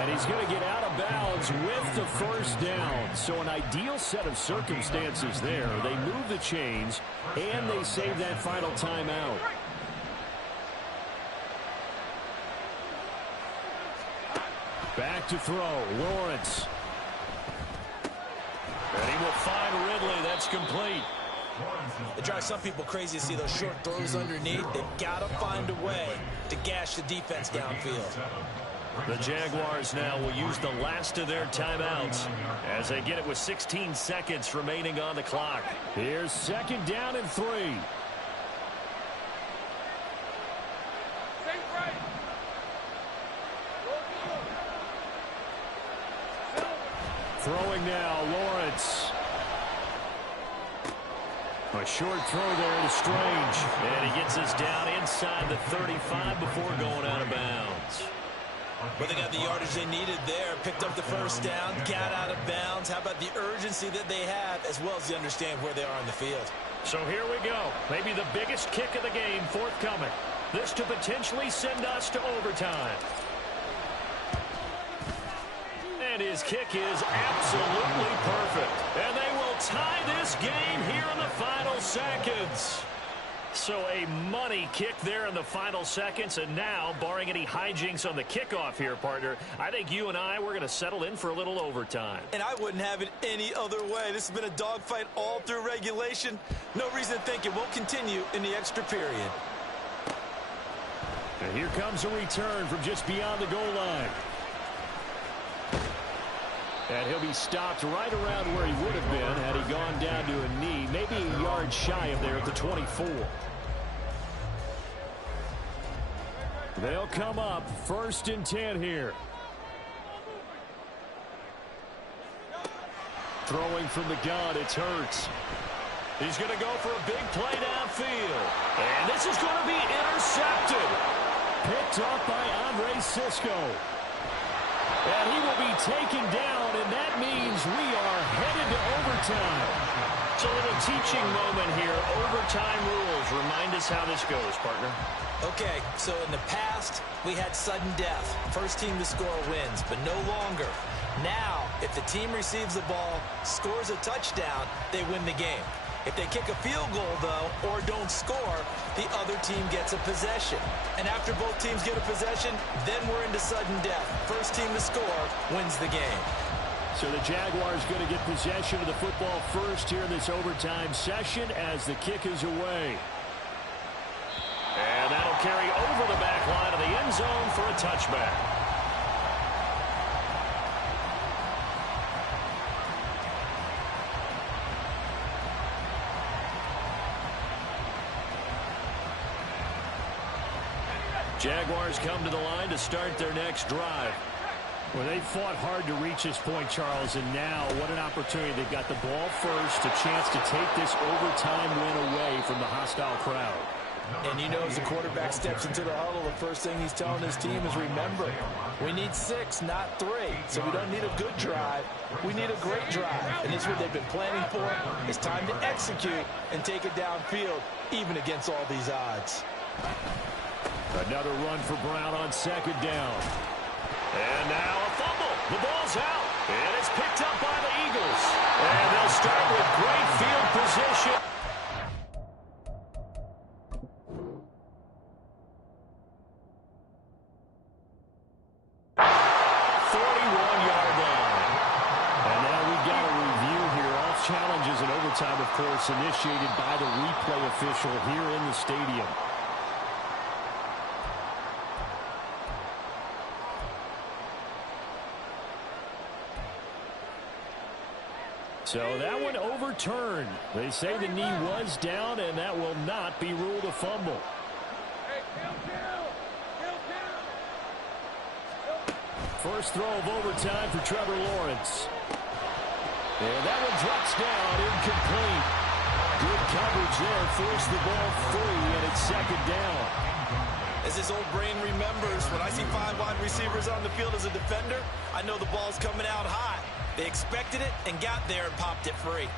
And he's going to get out of bounds with the 1st down. So an ideal set of circumstances there. They move the chains, and they save that final timeout. Back to throw, Lawrence. And he will find Ridley. That's complete. It drives some people crazy to see those short throws underneath. They've got to find a way to gash the defense downfield. The Jaguars now will use the last of their timeouts as they get it with 16 seconds remaining on the clock. Here's 2nd down and 3. Throwing now, Lawrence. A short throw there to Strange. And he gets us down inside the 35 before going out of bounds. But they got the yardage they needed there. Picked up the first down, got out of bounds. How about the urgency that they have, as well as they understand where they are on the field? So here we go. Maybe the biggest kick of the game forthcoming. This to potentially send us to overtime. And his kick is absolutely perfect. And they will tie this game here in the final seconds. So a money kick there in the final seconds. And now, barring any hijinks on the kickoff here, partner, I think you and I, we're going to settle in for a little overtime. And I wouldn't have it any other way. This has been a dogfight all through regulation. No reason to think it won't continue in the extra period. And here comes a return from just beyond the goal line. And he'll be stopped right around where he would have been had he gone down to a knee, maybe a yard shy of there at the 24. They'll come up 1st and 10 here. Throwing from the gun, it's Hurts. He's going to go for a big play downfield. And this is going to be intercepted. Picked up by Andre Sisco. And he will be taken down, and that means we are headed to overtime. It's a little teaching moment here. Overtime rules. Remind us how this goes, partner. Okay, so in the past, we had sudden death. First team to score wins, but no longer. Now, if the team receives the ball, scores a touchdown, they win the game. If they kick a field goal, though, or don't score, the other team gets a possession. And after both teams get a possession, then we're into sudden death. First team to score wins the game. So the Jaguars going to get possession of the football first here in this overtime session as the kick is away. And that'll carry over the back line of the end zone for a touchback. Jaguars come to the line to start their next drive. Well, they fought hard to reach this point, Charles, and now what an opportunity. They've got the ball first, a chance to take this overtime win away from the hostile crowd. And you know, as the quarterback steps into the huddle, the first thing he's telling his team is, remember, we need 6, not 3. So we don't need a good drive. We need a great drive. And this is what they've been planning for. It's time to execute and take it downfield, even against all these odds. Another run for Brown on 2nd down. And now a fumble. The ball's out. And it's picked up by the Eagles. And they'll start with great field position. Challenges in overtime, of course, initiated by the replay official here in the stadium. So that one overturned. They say the knee was down, and that will not be ruled a fumble. First throw of overtime for Trevor Lawrence. And that one drops down, incomplete. Good coverage there, forced the ball free, and it's 2nd down. As his old brain remembers, when I see 5 wide receivers on the field as a defender, I know the ball's coming out high. They expected it and got there and popped it free.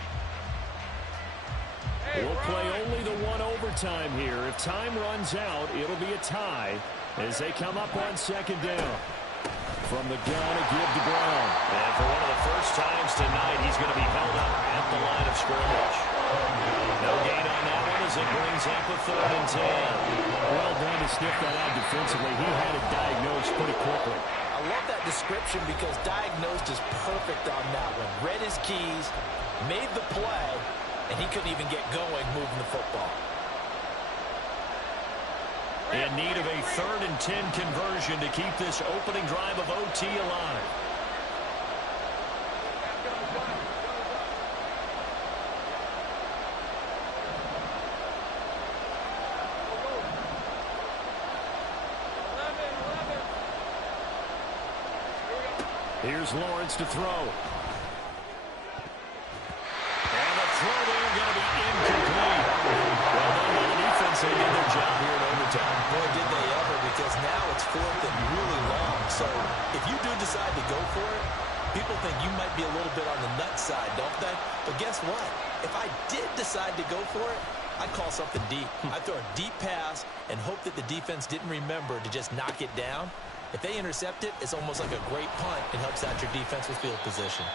We'll play only the one overtime here. If time runs out, it'll be a tie as they come up on 2nd down. From the gun, a give to Brown. And for one of the first times tonight, he's going to be held up at the line of scrimmage. No gain on that one as it brings up a 3rd and 10. Well done to sniff that out defensively. He had it diagnosed pretty quickly. I love that description because diagnosed is perfect on that one. Read his keys, made the play, and he couldn't even get going moving the football. In need of a 3rd and 10 conversion to keep this opening drive of OT alive. Here's Lawrence to throw. And the throw there going to be incomplete. Well done by the defense. They did their job here in overtime. Boy, did they ever, because now it's 4th and really long. So if you do decide to go for it, people think you might be a little bit on the nut side, don't they? But guess what? If I did decide to go for it, I'd call something deep. I'd throw a deep pass and hope that the defense didn't remember to just knock it down. If they intercept it, it's almost like a great punt. It helps out your defensive field position.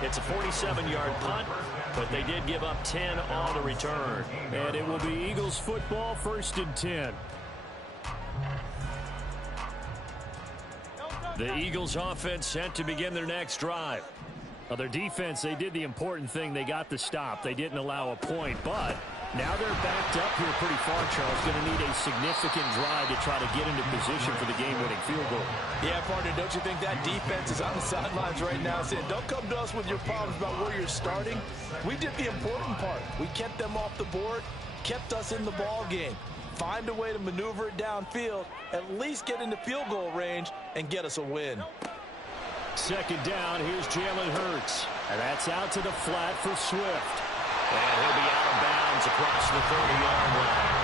It's a 47-yard punt, but they did give up 10 on the return. And it will be Eagles football, 1st and 10. The Eagles offense set to begin their next drive. Well, their defense, they did the important thing. They got the stop. They didn't allow a point, but now they're backed up here pretty far, Charles. Going to need a significant drive to try to get into position for the game-winning field goal. Yeah, partner, don't you think that defense is on the sidelines right now saying, don't come to us with your problems about where you're starting. We did the important part. We kept them off the board, kept us in the ball game. Find a way to maneuver it downfield, at least get into field goal range, and get us a win. 2nd down, here's Jalen Hurts. And that's out to the flat for Swift. And he'll be out of bounds across the 30-yard line.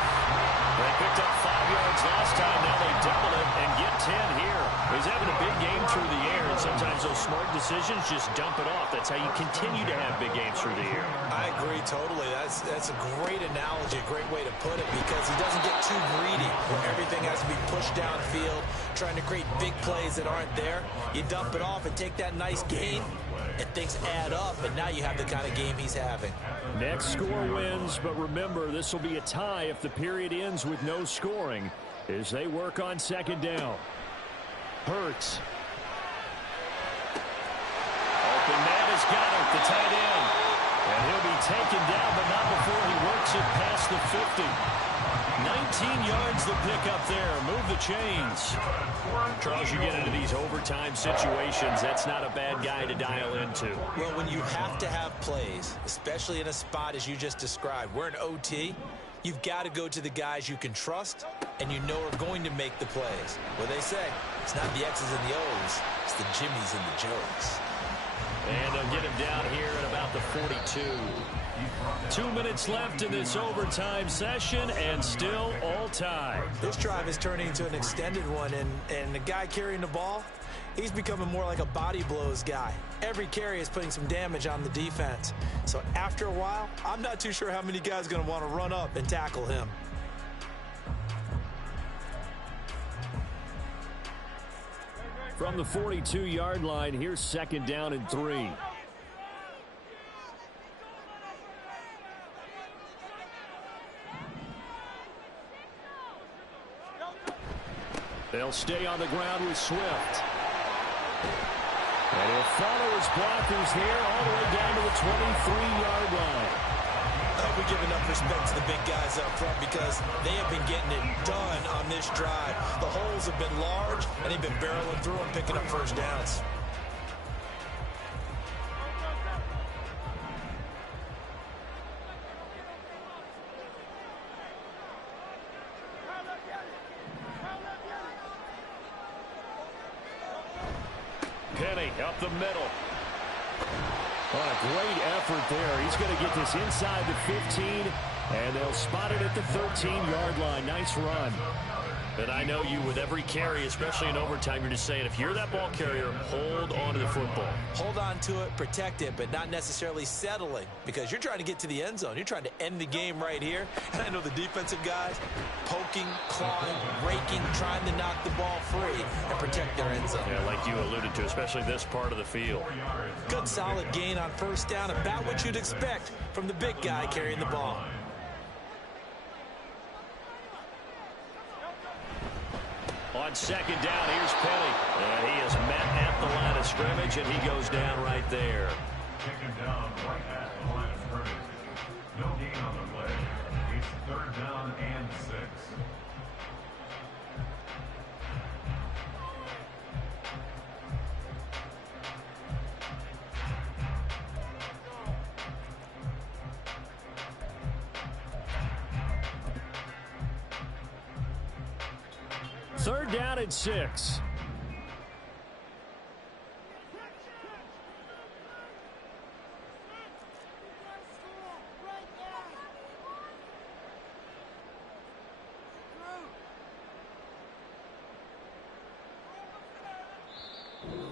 They picked up 5 yards last time. Now they double it and get 10 here. He's having a big game through the air, and sometimes those smart decisions just dump it off. That's how you continue to have big games through the air. I agree totally. That's a great analogy, a great way to put it, because he doesn't get too greedy where everything has to be pushed downfield, trying to create big plays that aren't there. You dump it off and take that nice gain, and things add up, and now you have the kind of game he's having. Next score wins, but remember, this will be a tie if the period ends with no scoring as they work on 2nd down. Hurts. Open man has got it, the tight end. And he'll be taken down, but not before he works it past the 50. 19 yards the pickup there. Move the chains. Charles, you get into these overtime situations, that's not a bad guy to dial into. Well, when you have to have plays, especially in a spot as you just described, we're in OT, you've got to go to the guys you can trust and you know are going to make the plays. What they say, it's not the X's and the O's, it's the Jimmies and the Joes. And they'll get him down here at about the 42. 2 minutes left in this overtime session, and still all tied. This drive is turning into an extended one, and the guy carrying the ball, he's becoming more like a body blows guy. Every carry is putting some damage on the defense. So after a while, I'm not too sure how many guys are going to want to run up and tackle him. From the 42-yard line, here's 2nd down and 3. They'll stay on the ground with Swift. And he'll follow his blockers there all the way down to the 23-yard line. I hope we give enough respect to the big guys up front because they have been getting it done on this drive. The holes have been large, and they've been barreling through and picking up first downs. Penny up the middle. Oh, a great effort there. He's going to get this inside the 15, and they'll spot it at the 13-yard line. Nice run. And I know you, with every carry, especially in overtime, you're just saying, if you're that ball carrier, hold on to the football. Hold on to it, protect it, but not necessarily settling because you're trying to get to the end zone. You're trying to end the game right here. And I know the defensive guys poking, clawing, raking, trying to knock the ball free and protect their end zone. Yeah, like you alluded to, especially this part of the field. Good, solid gain on first down, about what you'd expect from the big guy carrying the ball. On second down. Here's Penny. And he is met at the line of scrimmage, and he goes down right there. Taken down right at the line of scrimmage. No gain on the play. It's third down and 6. Third down and 6.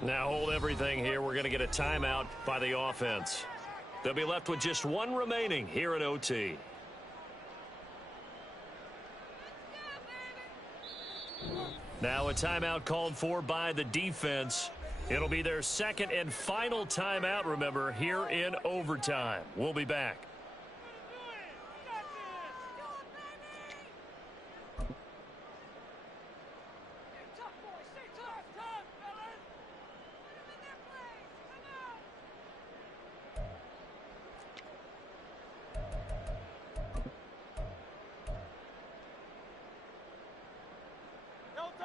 Now hold everything here. We're going to get a timeout by the offense. They'll be left with just one remaining here at OT. Now a timeout called for by the defense. It'll be their second and final timeout, remember, here in overtime. We'll be back.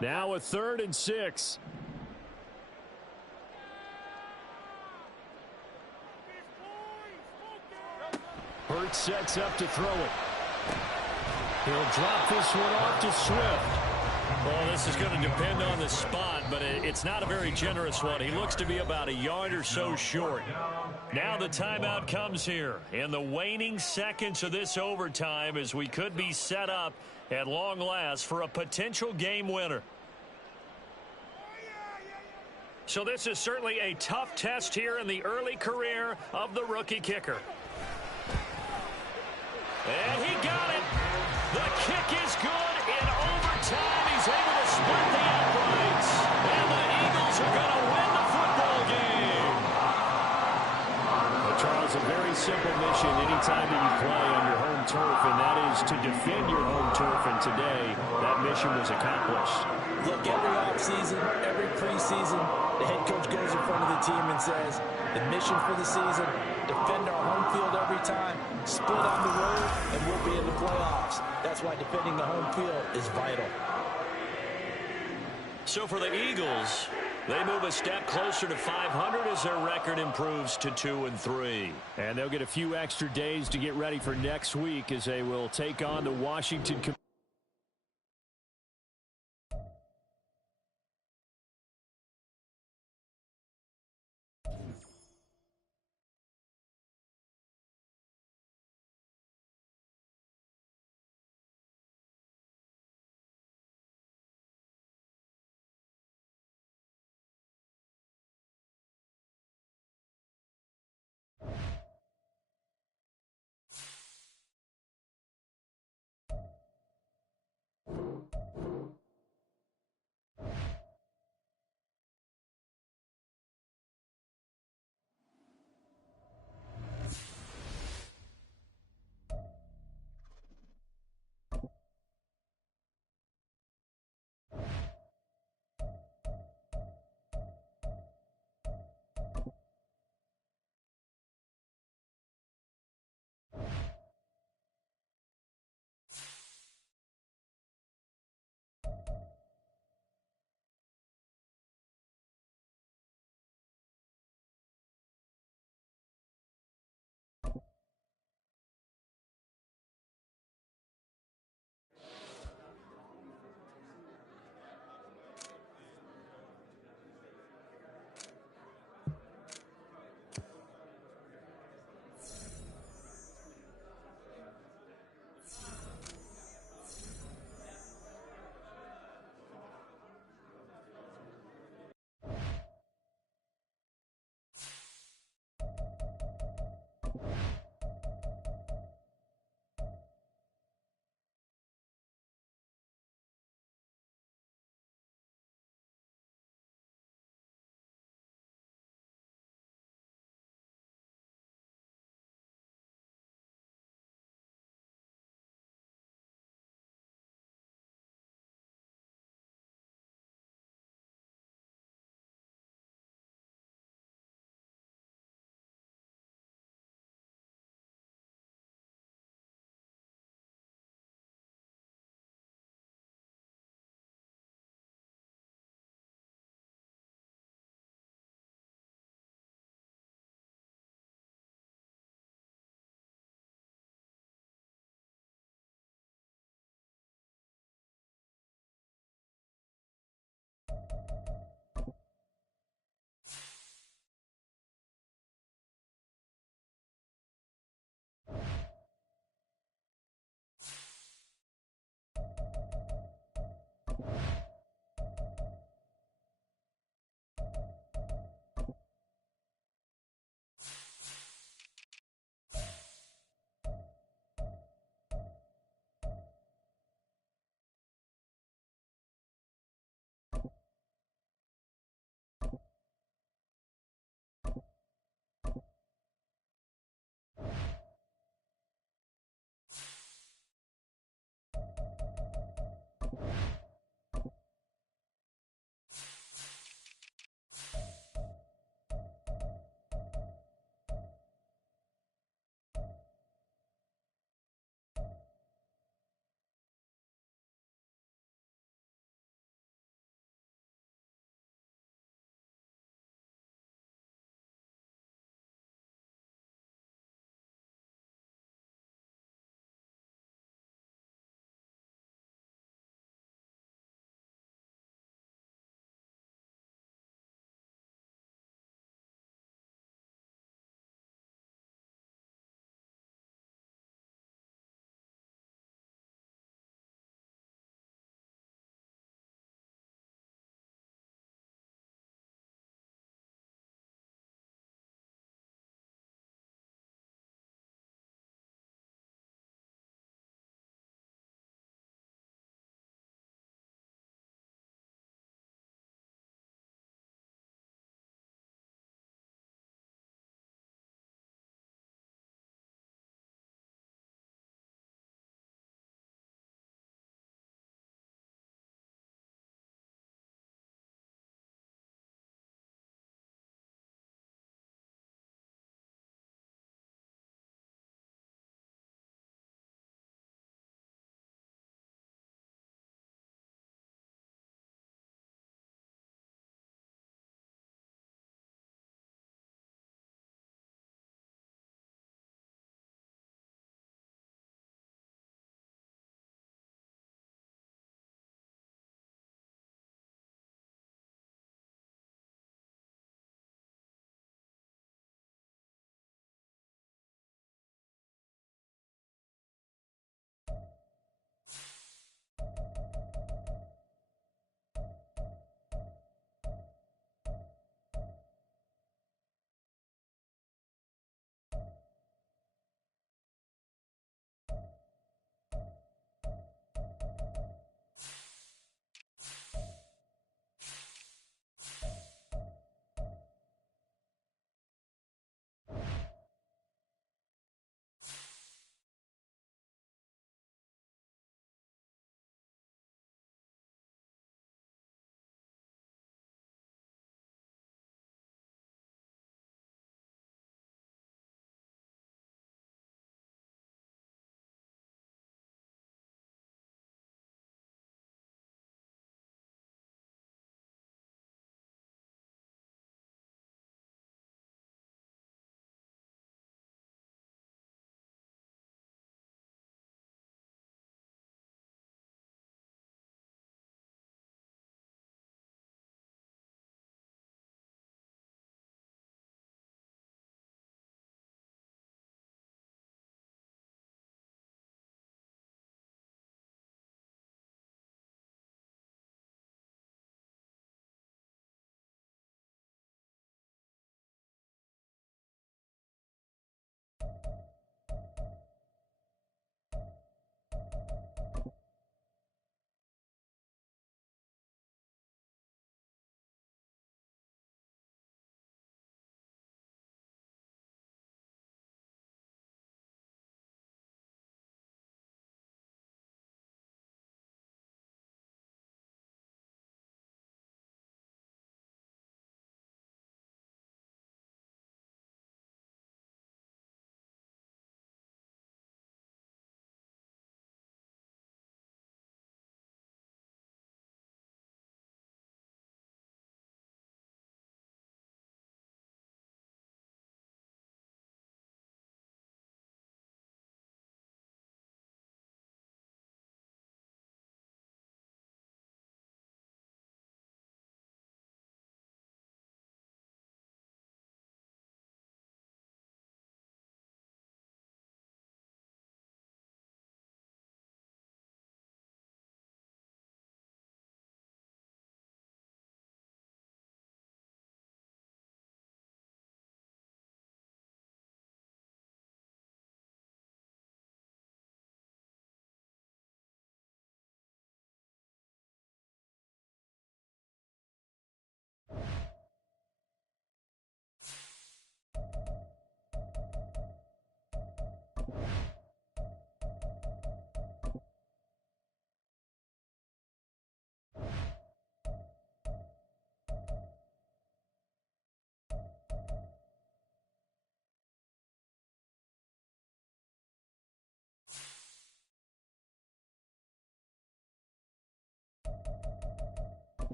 Now a third and 6. Hurts sets up to throw it. He'll drop this one off to Swift. Well, this is going to depend on the spot, but it's not a very generous one. He looks to be about a yard or so short. Now the timeout comes here in the waning seconds of this overtime as we could be set up at long last for a potential game winner. So this is certainly a tough test here in the early career of the rookie kicker. And he got it. The kick is good in overtime. He's able to split the uprights. And the Eagles are going to win the football game. Well, Charles, a very simple mission anytime that you play on your home turf, and that is to defend your home turf. And today, that mission was accomplished. Look, every offseason, every preseason, the head coach goes in front of the team and says, the mission for the season, defend our home field every time, split on the road, and we'll be in the playoffs. That's why defending the home field is vital. So for the Eagles, they move a step closer to 500 as their record improves to 2-3. And they'll get a few extra days to get ready for next week as they will take on the Washington